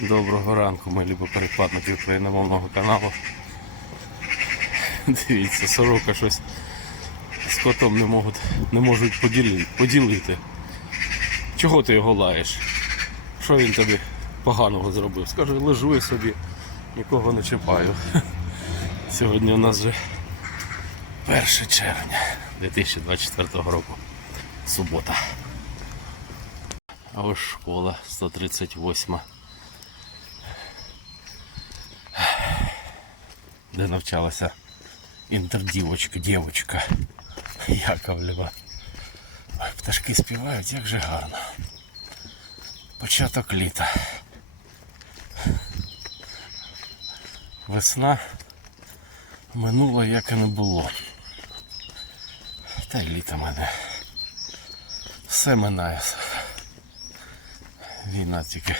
Доброго ранку, мої любі перекладники україномовного каналу. Дивіться, сорока щось з котом не можуть, не можуть поділити, поділити. Чого ти його лаєш? Що він тобі поганого зробив? Скажи, лежу я собі, нікого не чіпаю. Сьогодні у нас вже 1 червня 2024 року. Субота. А ось школа 138. Де навчалася інтердівочка, дівочка Яковлева. Ой, пташки співають, як же гарно. Початок літа. Весна минула, як і не було. Та й літо мене. Все минає. Війна тільки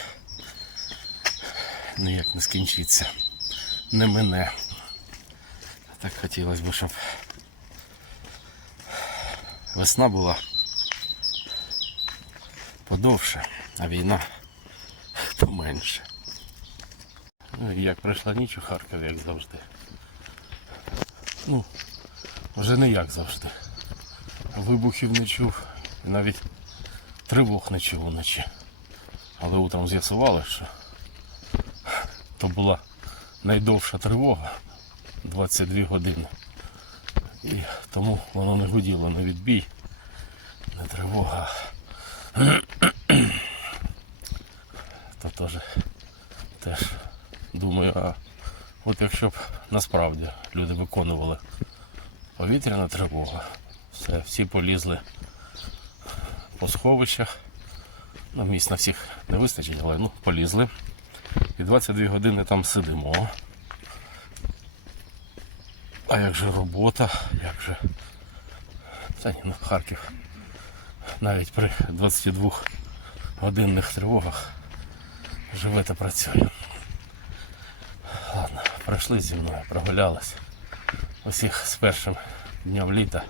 ніяк не скінчиться. Не мине. Так хотілося б, щоб весна була подовше, а війна поменше. Ну і як пройшла ніч у Харкові, як завжди. Ну, вже не як завжди. Вибухів не чув, і навіть тривог не чув вночі. Але утром з'ясували, що то була найдовша тривога 22 години. І тому воно не гуділо на відбій, не тривога. То теж, теж думаю, а от якщо б насправді люди виконували повітряна тривога, все, всі полізли по сховищах. Ну, місць на всіх не вистачить, але ну, полізли. І 22 години там сидимо. А як же робота, як же. Та ні, ну Харків. Навіть при 22 годинних тривогах живе та працює. Ладно, пройшли зі мною, прогулялись. Усіх з першим днем літа.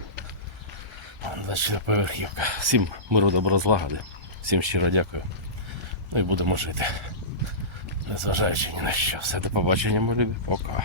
Вон, Значить, поверхівка. Всім миру добро. Всім щиро дякую. Ну і будемо жити. Незважаючи ні на що. Все до побачення, мої любі. Пока.